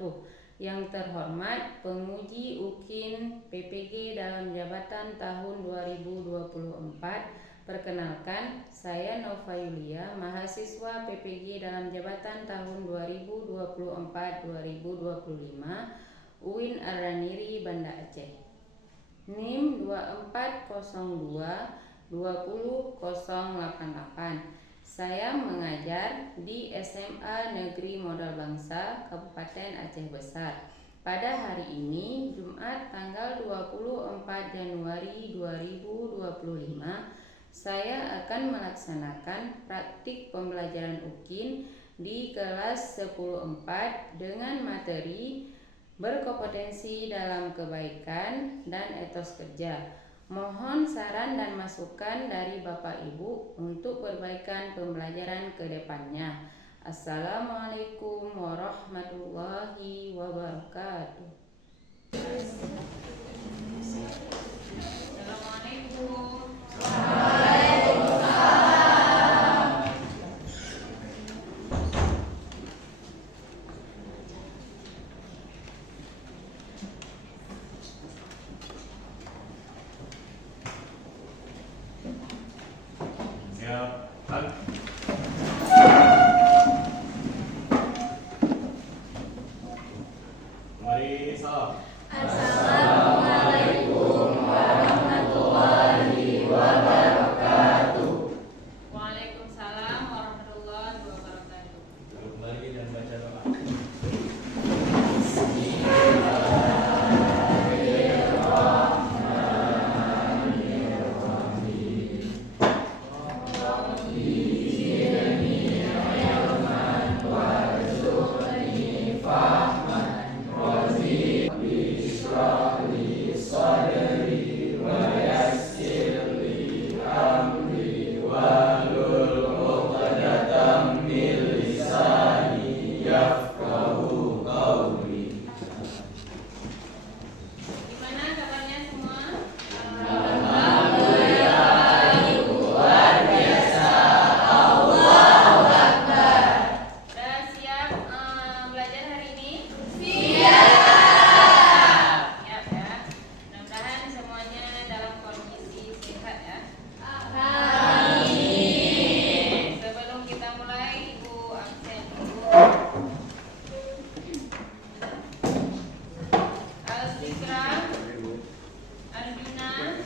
wabarakatuh. Yang terhormat penguji UKIN PPG dalam jabatan tahun 2024. Perkenalkan, saya Nova Yulia, mahasiswa PPG dalam jabatan tahun 2024-2025 UIN Ar-Raniri, Banda Aceh. NIM 2402-20088. Saya mengajar di SMA Negeri Modal Bangsa, Kabupaten Aceh Besar. Pada hari ini, Jumat tanggal 24 Januari 2025, saya akan melaksanakan praktik pembelajaran UKIN di kelas 10-4 dengan materi berkompetensi dalam kebaikan dan etos kerja. Mohon saran dan masukan dari Bapak Ibu untuk perbaikan pembelajaran ke depannya. Assalamualaikum warahmatullahi wabarakatuh. Assalamualaikum. Assalamualaikum warahmatullahi wabarakatuh. Waalaikumsalam warahmatullahi wabarakatuh. Duduk lagi dan baca doa.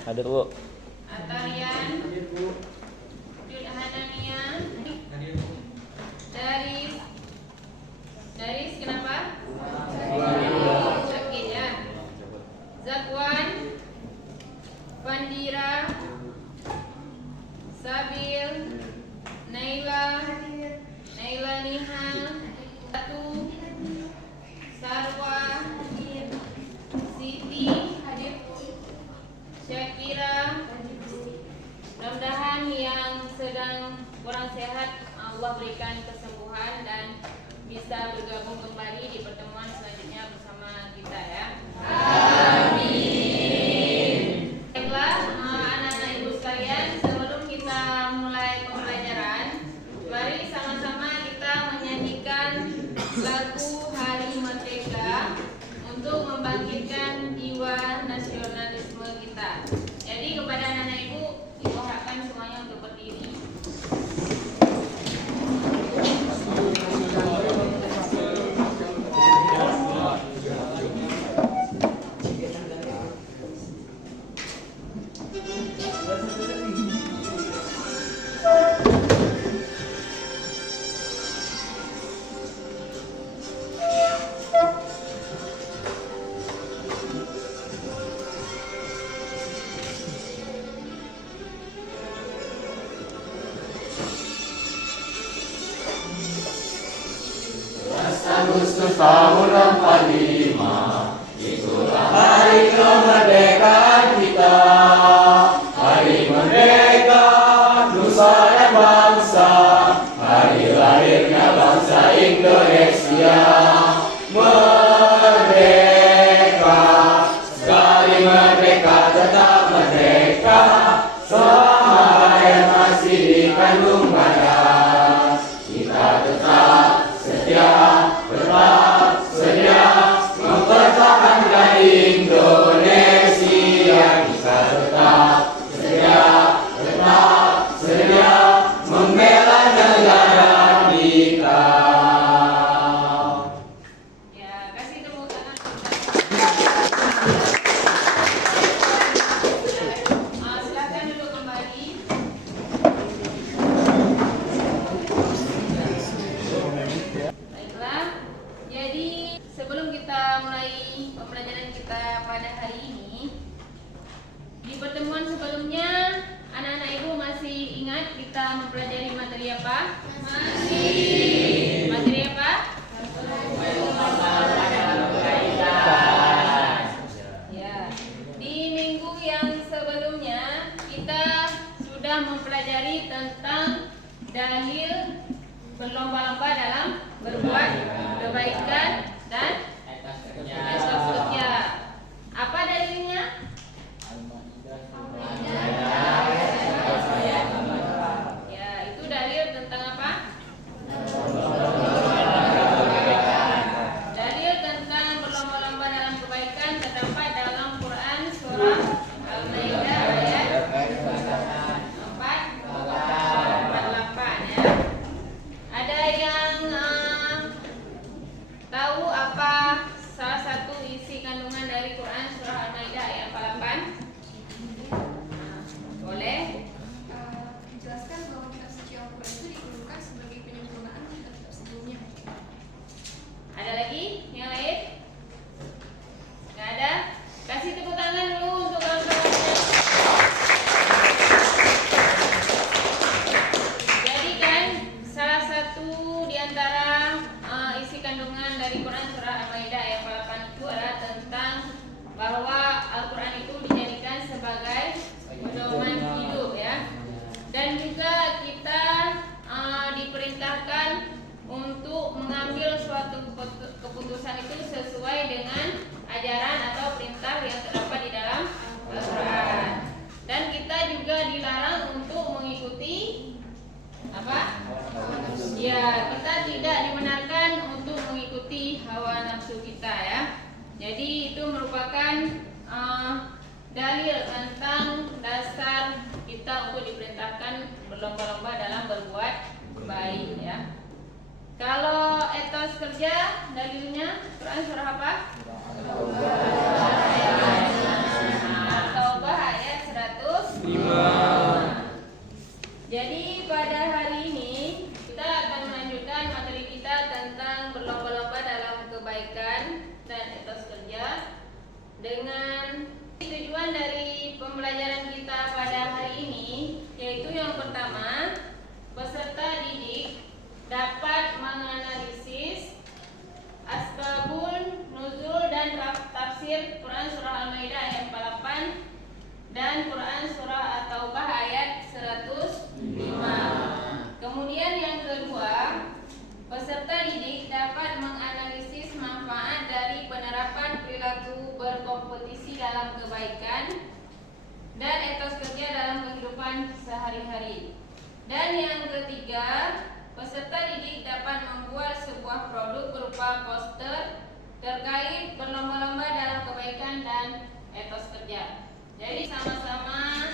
Hadir Bu. Atarian, Hanania, Daris kenapa? Sakit ya. Zakwan, Pandira, Sabil, Naila Nihal, Satu, Sarwa, Siti, Syakira. Mudah-mudahan yang sedang kurang sehat Allah berikan kesembuhan dan bisa bergabung kembali di pertemuan selanjutnya bersama kita ya. Amin. Baiklah anak-anak ibu sekalian, sebelum kita mulai pembelajaran, mari sama-sama kita menyanyikan lagu Hari Merdeka untuk membangkitkan jiwa nasionalisme kita. Jadi kepada anak-anak ibu harapkan semuanya untuk berdiri. Agustus tahun 45, itulah hari kemerdekaan kita. Hari merdeka nusa dan bangsa, hari lahirnya bangsa Indonesia. Merdeka, sekali merdeka tetap merdeka, selama rakyat masih dikandung badan. Kita tetap setia, tetap sedia kita mempelajari materi apa? Masih. Materi apa? Ya. Di minggu yang sebelumnya kita sudah mempelajari tentang dalil berlomba-lomba dalam berbuat kebaikan dan etos kerja. Apa dalilnya? Ya, itu dalil tentang apa? Dalil tentang berlomba-lomba dalam kebaikan terdapat dalam Quran surah Al-Maidah ayat 448 ya. Ada yang tahu apa salah satu isi kandungan dari Quran surah Al-Maidah ayat 48? Boleh? Menjelaskan bahwa kitab suci Al-Quran itu diperlukan sebagai penyempurnaan kitab-kitab sebelumnya. Ada lagi? Yang lain? Nggak ada? Kasih tepuk tangan dulu untuk kawan-kawannya. Jadi kan salah satu di antara isi kandungan dari Quran surah Al-Maidah ayat 48 itu adalah tentang bahwa Al-Quran itu dijadikan sebagai pedoman hidup ya. Dan juga kita diperintahkan untuk mengambil suatu keputusan itu sesuai dengan ajaran atau perintah yang terdapat di dalam Al-Quran. Dan kita juga dilarang untuk mengikuti apa? Ya, kita tidak dibenarkan untuk mengikuti hawa nafsu kita ya. Jadi itu merupakan dalil tentang dasar kita untuk diperintahkan berlomba-lomba dalam berbuat baik ya. Kalau etos kerja dalilnya Quran surah apa? At-Taubah ayat 105. Jadi pada hari ini kita akan melanjutkan materi kita tentang berlomba-lomba dalam kebaikan dan etos kerja. Dengan tujuan dari pembelajaran kita pada hari ini yaitu yang pertama, peserta didik dapat menganalisis asbabun nuzul dan tafsir Quran surah Al-Maidah ayat 48 dan Quran surah At-Taubah ayat 105. Kemudian yang kedua, peserta didik dapat menganalisis manfaat dari penerapan perilaku berkompetisi dalam kebaikan dan etos kerja dalam kehidupan sehari-hari. Dan yang ketiga, peserta didik dapat membuat sebuah produk berupa poster terkait berlomba-lomba dalam kebaikan dan etos kerja. Jadi sama-sama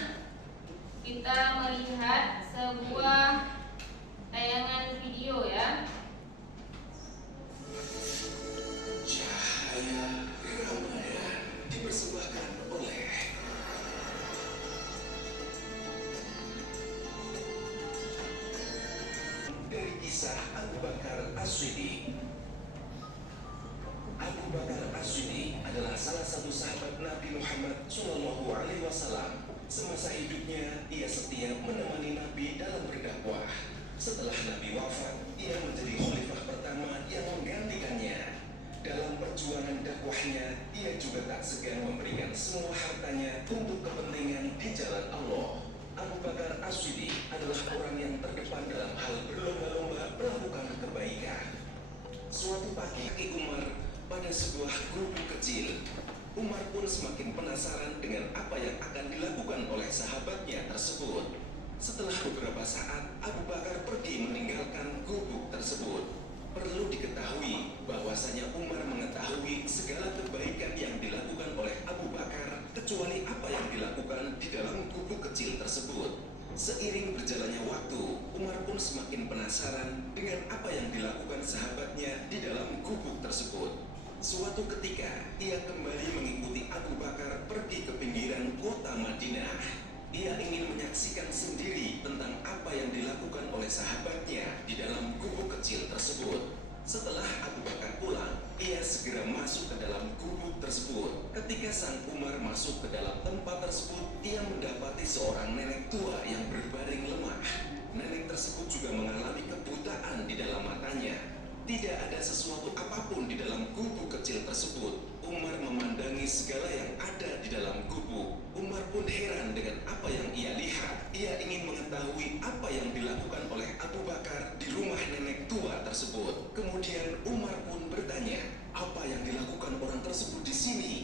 kita melihat sebuah tayangan video ya. Cahaya Ramadan dipersembahkan oleh dari kisah Abu Bakar As-Siddiq. Abu Bakar As-Siddiq adalah salah satu sahabat Nabi Muhammad SAW. Semasa hidupnya, ia setia menemani Nabi dalam berdakwah. Setelah Nabi wafat, ia menjadi khalifah pertama yang menggantikannya. Dalam perjuangan dakwahnya, ia juga tak segan memberikan semua hartanya untuk kepentingan di jalan Allah. Abu Bakar As-Siddiq adalah orang yang terdepan dalam hal berlomba-lomba melakukan kebaikan. Suatu pagi, Umar pada sebuah gubuk kecil. Umar pun semakin penasaran dengan apa yang akan dilakukan oleh sahabatnya tersebut. Setelah beberapa saat, Abu Bakar pergi meninggalkan gubuk tersebut. Perlu diketahui bahwasanya Umar mengetahui segala kebaikan yang dilakukan oleh Abu Bakar kecuali apa yang dilakukan di dalam gubuk kecil tersebut. Seiring berjalannya waktu, Umar pun semakin penasaran dengan apa yang dilakukan sahabatnya di dalam gubuk tersebut. Suatu ketika, ia kembali mengikuti Abu Bakar pergi ke pinggiran kota Madinah. Ia ingin menyaksikan sendiri tentang apa yang dilakukan oleh sahabatnya di dalam gubuk kecil tersebut. Setelah Abu Bakar pulang, ia segera masuk ke dalam gubuk tersebut. Ketika sang Umar masuk ke dalam tempat tersebut, ia mendapati seorang nenek tua yang berbaring lemah. diantaranya. Tidak ada sesuatu apapun di dalam gubuk kecil tersebut. Umar memandangi segala yang ada di dalam gubuk. Umar pun heran dengan apa yang ia lihat. Ia ingin mengetahui apa yang dilakukan oleh Abu Bakar di rumah nenek tua tersebut. Kemudian Umar pun bertanya, apa yang dilakukan orang tersebut di sini?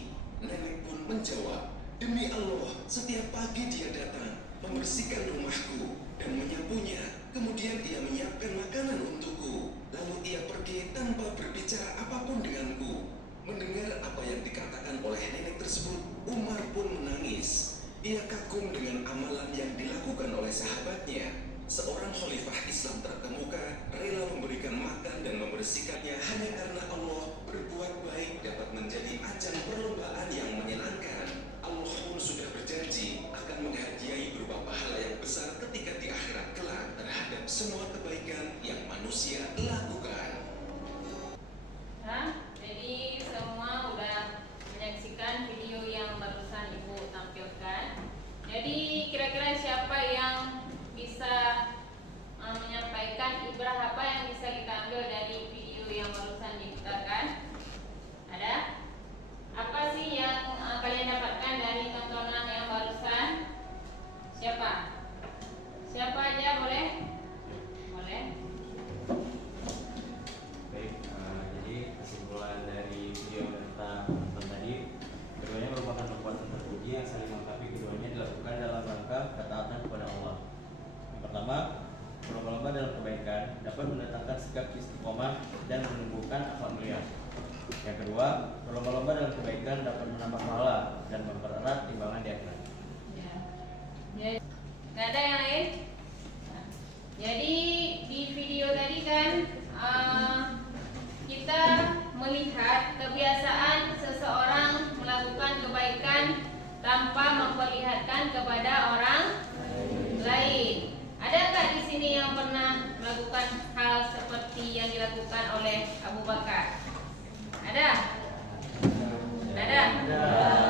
Nenek pun menjawab, demi Allah, setiap pagi dia datang, membersihkan rumahku dan menyapunya. Kemudian ia menyiapkan makanan untukku. Lalu ia pergi tanpa berbicara apapun denganku. Mendengar apa yang dikatakan oleh nenek tersebut, Umar pun menangis. Ia kagum dengan amalan yang dilakukan oleh sahabatnya. Seorang khalifah Islam terkemuka rela memberikan makan dan membersihkannya hanya karena Allah berbuat baik dapat menjadi ajang perlombaan yang menyenangkan. Allah pun sudah berjanji akan menghadiahi berupa pahala yang besar ketika di akhirat kelak terhadap semua kebaikan yang manusia lakukan. Jadi semua udah menyaksikan video yang barusan Ibu tampilkan. Jadi kira-kira siapa yang bisa menyampaikan ibrah apa yang bisa kita ambil dari video yang barusan diputarkan? Ada? Apa sih yang kalian dapatkan dari tontonan yang barusan? Siapa? Siapa aja boleh? Boleh? Baik, jadi kesimpulan dari video yang kita tonton tadi, keduanya merupakan perbuatan terpuji yang saling melengkapi. Keduanya dilakukan dalam rangka ketaatan kepada Allah. Yang pertama, berlomba-lomba dalam kebaikan dapat mendatangkan sikap istiqomah dan menumbuhkan akhlak mulia. Yang kedua, berlomba-lomba dalam kebaikan dapat menambah pahala dan mempererat timbangan di akhirat. Ya. Nggak ada yang lain? Nah, jadi di video tadi kan kita melihat kebiasaan seseorang melakukan kebaikan tanpa memperlihatkan kepada orang lain. Ada nggak di sini yang pernah melakukan hal seperti yang dilakukan oleh Abu Bakar? Ada? Ada?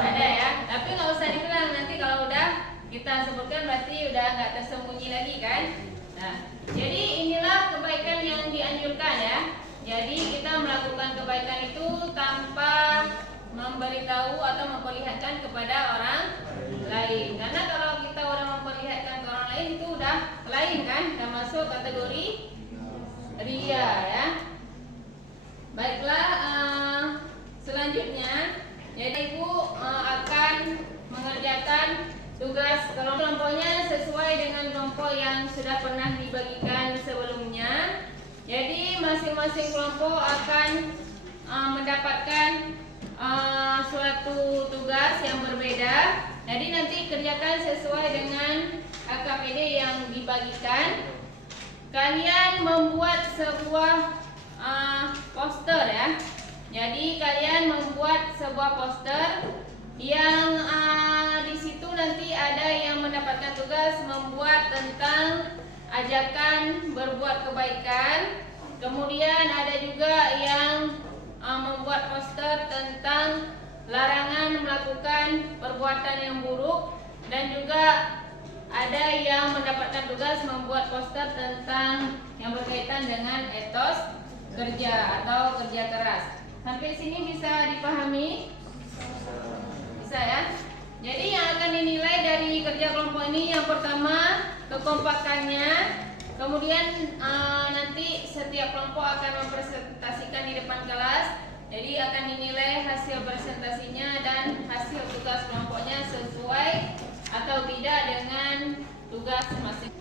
Ada ya. Tapi nggak usah dibilang, nanti kalau udah kita sebutkan berarti udah nggak tersembunyi lagi kan? Nah, jadi inilah kebaikan yang dianjurkan ya. Jadi kita melakukan kebaikan itu tanpa memberitahu atau memperlihatkan kepada orang lain. Karena kalau kita udah memperlihatkan ke orang lain itu udah lain kan? Udah masuk kategori ria ya. Baiklah, selanjutnya jadi Ibu akan mengerjakan tugas kelompoknya sesuai dengan kelompok yang sudah pernah dibagikan sebelumnya. Jadi masing-masing kelompok akan mendapatkan suatu tugas yang berbeda. Jadi nanti kerjakan sesuai dengan KPD yang dibagikan. Kalian membuat sebuah poster ya. Jadi kalian membuat sebuah poster yang di situ nanti ada yang mendapatkan tugas membuat tentang ajakan berbuat kebaikan. Kemudian ada juga yang membuat poster tentang larangan melakukan perbuatan yang buruk, dan juga ada yang mendapatkan tugas membuat poster tentang yang berkaitan dengan etos kerja atau kerja keras. Sampai sini bisa dipahami? Bisa ya? Jadi yang akan dinilai dari kerja kelompok ini yang pertama kekompakannya, kemudian nanti setiap kelompok akan mempresentasikan di depan kelas. Jadi akan dinilai hasil presentasinya dan hasil tugas kelompoknya sesuai atau tidak dengan tugas masing-masing.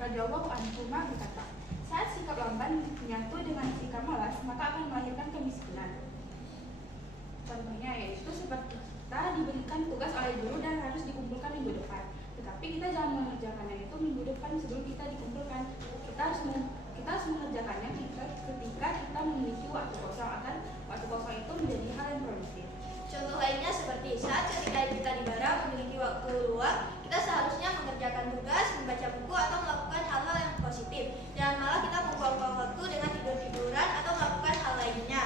radhiyallahu anhu berkata, saat sikap lamban menyatu dengan sikap malas, maka akan melahirkan kemiskinan. Contohnya yaitu seperti kita diberikan tugas oleh guru dan harus dikumpulkan minggu depan. Tetapi kita jangan mengerjakannya itu minggu depan sebelum kita dikumpulkan. Kita harus mengerjakannya ketika kita memiliki waktu kosong, agar waktu kosong itu menjadi hal yang produktif. Contoh lainnya seperti saat ketika kita di bara memiliki waktu luang, kita seharusnya mengerjakan tugas, membaca buku, atau melakukan hal-hal yang positif. Jangan malah kita membuang-buang waktu dengan tidur-tiduran atau melakukan hal lainnya.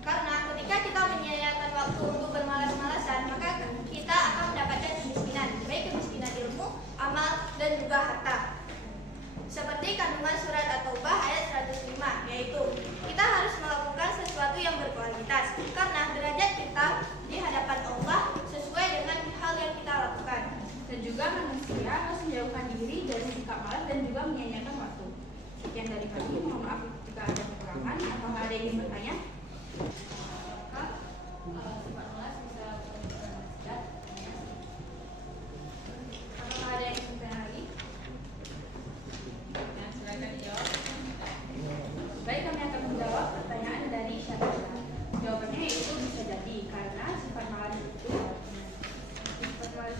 Karena ketika kita menyia-nyiakan waktu untuk bermalas-malasan, maka kita akan mendapatkan kemiskinan, baik kemiskinan ilmu, amal, dan juga harta. Seperti kandungan surat At-Taubah ayat 105, yaitu kita harus melakukan sesuatu yang berkualitas karena derajat kita di hadapan Allah sesuai dengan hal yang kita lakukan. Dan juga manusia harus menjauhkan diri dari sikap malas dan juga menyia-nyiakan waktu. Sekian dari kami, mohon maaf jika ada kekurangan. Apakah ada yang ingin bertanya? Sifat malas bisa bermanfaat. Apakah ada yang ingin bertanya lagi? Nah, silakan dijawab. Baik, kami akan menjawab pertanyaan dari Syahida. Jawabannya yaitu bisa jadi karena sifat malas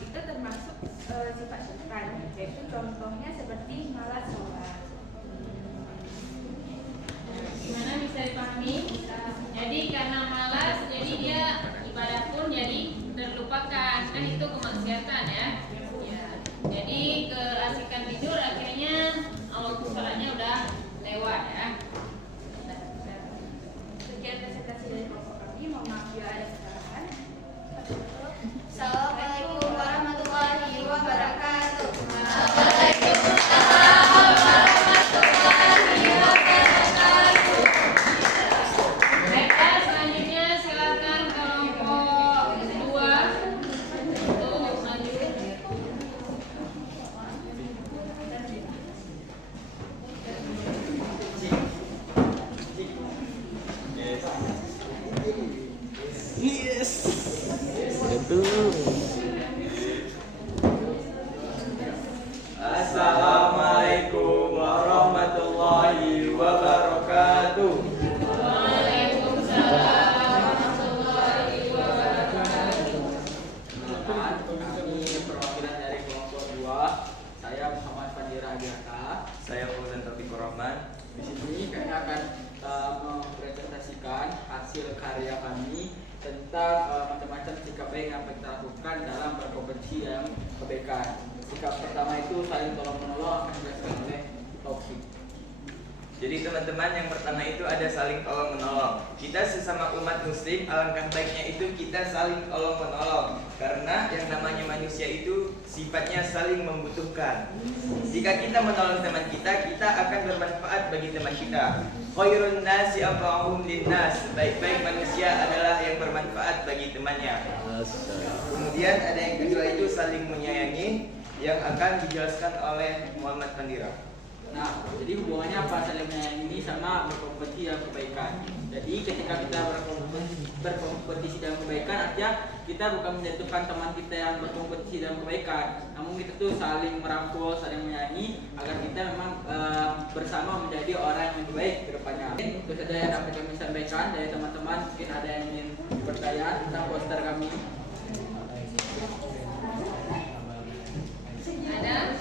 itu termasuk sifat syaitan, yaitu contohnya seperti malas sholat. Gimana bisa dipahami? Jadi karena malas, jadi dia ibadah pun jadi terlupakan, kan itu kemaksiatan ya. Jadi keasikan tidur akhirnya waktu sholatnya udah lewat ya. Sekian presentasi dari kelompok kami. Mohon maaf bila ada kesalahan. Assalamualaikum warahmatullahi wabarakatuh. Baiklah, selanjutnya silakan kelompok 2 untuk maju. Assalamualaikum warahmatullahi wabarakatuh. Waalaikumsalam warahmatullahi wabarakatuh. Kami perwakilan dari kelompok 2. Saya Muhammad Fadira Agiaka. Saya Fauzan Taufikur Rahman. Di sini kami akan mempresentasikan hasil karya kami tentang macam-macam sikap baik yang kita lakukan dalam berkompetisi dalam kebaikan. Sikap pertama itu saling tolong menolong, akan dijelaskan oleh Taufik. Jadi teman-teman, yang pertama itu ada saling tolong menolong. Kita sesama umat muslim, alangkah baiknya itu kita saling tolong menolong. Karena yang namanya manusia itu sifatnya saling membutuhkan. Jika kita menolong teman kita, kita akan bermanfaat bagi teman kita. Khairun nasi anfa'uhum linnas. Baik-baik manusia adalah yang bermanfaat bagi temannya. Kemudian ada yang kedua itu saling menyayangi, yang akan dijelaskan oleh Muhammad Pandira. Nah, jadi hubungannya apa saling menyayangi ini sama berkompetisi dalam kebaikan. Jadi ketika kita berkompetisi dalam kebaikan, artinya kita bukan menjatuhkan teman kita yang berkompetisi dalam kebaikan, namun kita tuh saling merangkul, saling menyayangi agar kita memang bersama menjadi orang yang lebih baik ke depannya. Itu saja yang dapat kami sampaikan dari teman-teman. Mungkin ada yang ingin bertanya tentang poster kami. Ada?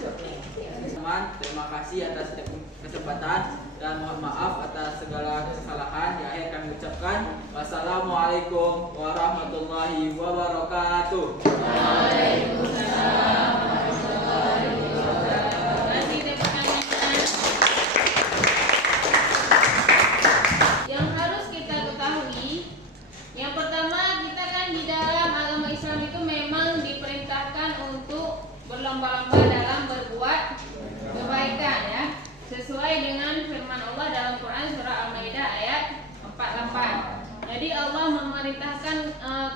Teman, terima kasih atas kesempatan dan mohon maaf atas segala kesalahan. Di akhir kami ucapkan wassalamualaikum warahmatullahi wabarakatuh. Waalaikumsalam warahmatullahi wabarakatuh. Masih ada pertanyaan? Yang harus kita ketahui, yang pertama kita kan di dalam agama Islam itu memang diperintahkan untuk berlomba-lomba dalam berbuat kebaikan ya, sesuai dengan firman Allah dalam Quran surah Al-Maidah ayat 48. Jadi Allah memerintahkan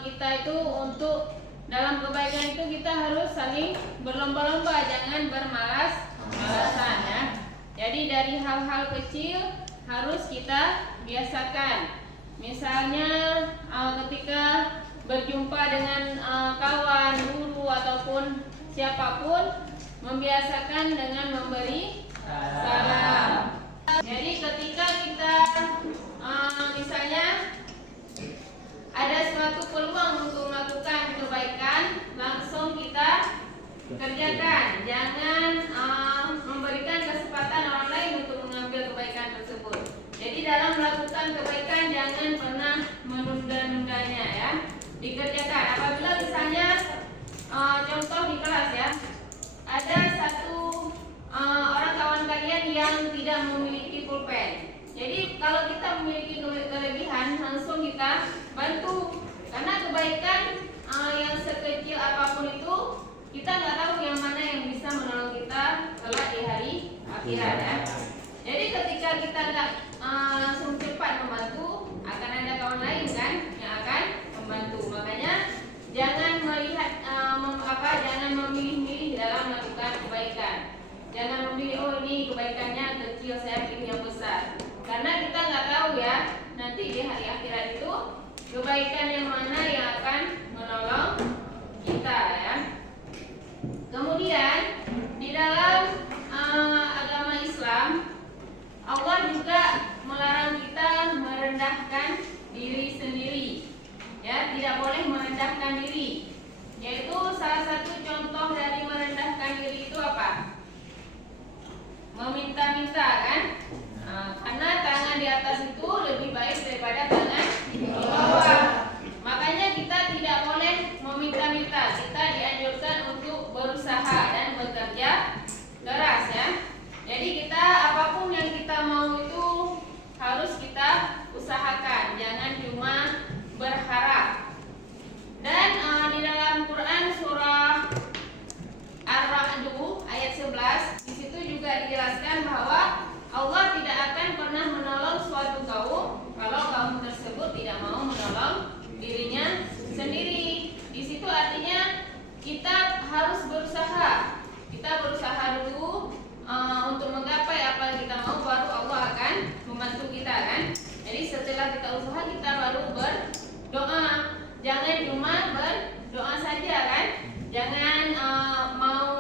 kita itu untuk dalam kebaikan itu kita harus saling berlomba-lomba, jangan bermalas-malasan ya. Jadi dari hal-hal kecil harus kita biasakan. Misalnya ketika berjumpa dengan kawan, guru ataupun siapapun, membiasakan dengan memberi salam. Jadi ketika kita misalnya ada suatu peluang untuk melakukan kebaikan, langsung kita kerjakan. Jangan memberikan kesempatan orang lain untuk mengambil kebaikan tersebut. Jadi dalam melakukan kebaikan jangan pernah menunda-nundanya ya. Dikerjakan. Apabila misalnya contoh di kelas ya, ada satu orang kawan kalian yang tidak memiliki pulpen. Jadi kalau kita memiliki kelebihan, langsung kita bantu. Karena kebaikan yang sekecil apapun itu, kita nggak tahu yang mana yang bisa menolong kita kelak di hari akhirat ya. Jadi ketika kita nggak langsung cepat membantu, akan ada kawan lain kan yang akan membantu. Makanya jangan melihat jangan memilih-milih dalam melakukan kebaikan. Jangan memilih, oh ini kebaikannya kecil, saya pilih yang besar. Karena kita nggak tahu ya, nanti di hari akhirat itu kebaikan yang mana yang akan menolong kita ya. Kemudian di dalam agama Islam, Allah juga melarang kita merendahkan diri sendiri. Ya, tidak boleh merendahkan diri. Yaitu salah satu contoh dari merendahkan diri itu apa? Meminta-minta kan? Karena tangan di atas itu lebih baik daripada tangan di bawah. Makanya kita tidak boleh meminta-minta. Kita dianjurkan untuk berusaha dan bekerja keras ya. Jadi kita apapun yang kita mau itu harus kita usahakan. Jangan cuma berharap. Dan di dalam Quran surah Ar-Ra'd ayat 11, di situ juga dijelaskan bahwa Allah tidak akan pernah menolong suatu kaum kalau kaum tersebut tidak mau menolong dirinya sendiri. Di situ artinya kita harus berusaha. Kita berusaha dulu untuk menggapai apa yang kita mau, baru Allah akan membantu kita kan. Jadi setelah kita usaha, kita baru berdoa. Jangan cuma berdoa saja kan. Jangan mau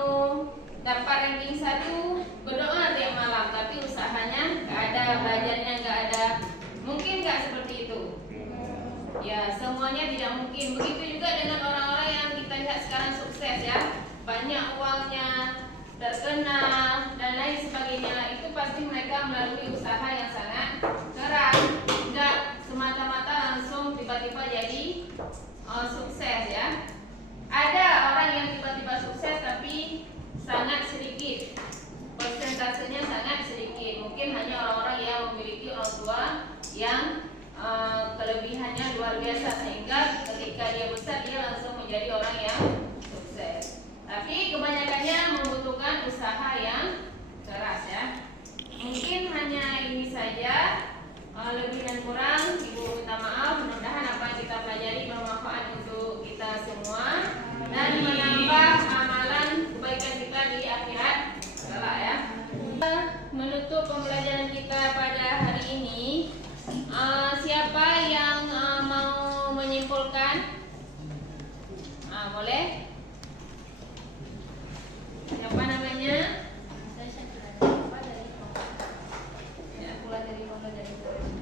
dapat ranking 1 berdoa tiap malam, tapi usahanya nggak ada, belajarnya nggak ada. Mungkin nggak seperti itu. Ya, semuanya tidak mungkin. Begitu juga dengan orang-orang yang kita lihat sekarang sukses ya, banyak uangnya, terkenal dan lain sebagainya. Itu pasti mereka melalui usaha yang sangat keras. Enggak semata-mata langsung tiba-tiba jadi sukses ya. Ada orang yang tiba-tiba sukses tapi sangat sedikit, persentasenya sangat sedikit. Mungkin hanya orang-orang yang memiliki orang tua yang kelebihannya luar biasa, sehingga ketika dia besar dia langsung menjadi orang yang sukses. Tapi kebanyakannya membutuhkan usaha yang keras ya. Mungkin hanya ini saja, lebih dan kurang Ibu minta maaf. Mudah-mudahan apa yang kita pelajari bermanfaat untuk kita semua dan menambah amalan kebaikan kita di akhirat kelak ya. Menutup pembelajaran kita pada hari ini, siapa yang mau menyimpulkan? Boleh? Siapa namanya? Saya Syakira dari Ya, pula dari Pondok dari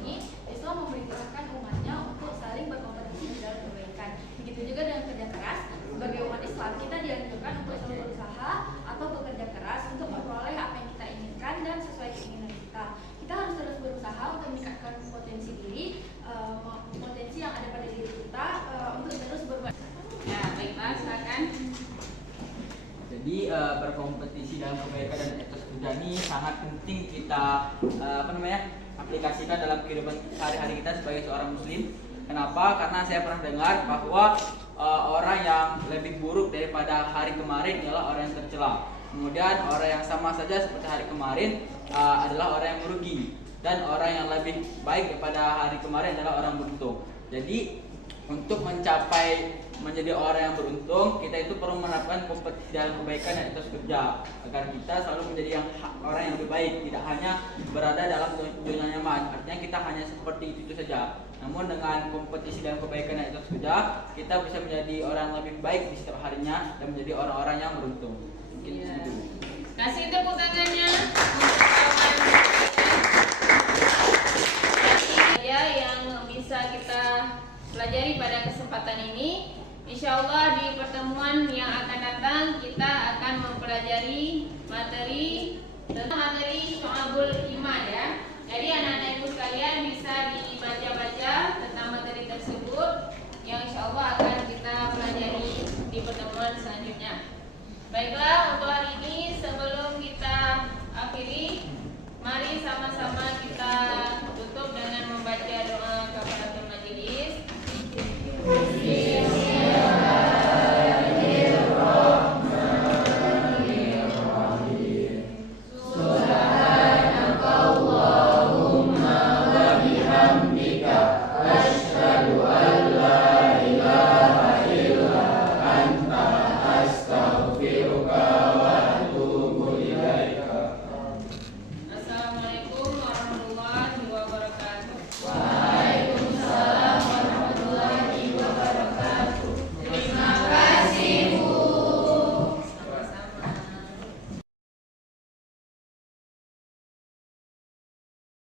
ini. Islam memerintahkan umatnya untuk saling berkompetisi dalam kebaikan. Begitu juga dengan kerja keras. Sebagai umat Islam, kita dianjurkan untuk selalu berusaha atau bekerja keras untuk memperoleh apa yang kita inginkan dan sesuai keinginan kita. Kita harus terus berusaha untuk meningkatkan potensi diri, potensi yang ada pada diri kita untuk terus berbuat. Ya, baiklah, silakan. Jadi berkompetisi dalam kebaikan dan etos kerja ini sangat penting kita aplikasikan dalam kehidupan sehari-hari kita sebagai seorang muslim. Kenapa? Karena saya pernah dengar bahwa orang yang lebih buruk daripada hari kemarin ialah orang yang tercela. Kemudian orang yang sama saja seperti hari kemarin adalah orang yang merugi, dan orang yang lebih baik daripada hari kemarin adalah orang beruntung. Jadi untuk mencapai menjadi orang yang beruntung, kita itu perlu menerapkan kompetisi dalam kebaikan dan etos kerja agar kita selalu menjadi orang yang lebih baik, tidak hanya berada dalam zona nyaman. Artinya kita hanya seperti itu saja. Namun dengan kompetisi dalam kebaikan dan etos kerja, kita bisa menjadi orang yang lebih baik di setiap harinya dan menjadi orang-orang yang beruntung. Mungkin itu. Kasih tepuk tangannya untuk kawan ya yang bisa kita pelajari pada kesempatan ini. Insya Allah di pertemuan yang akan datang kita akan mempelajari materi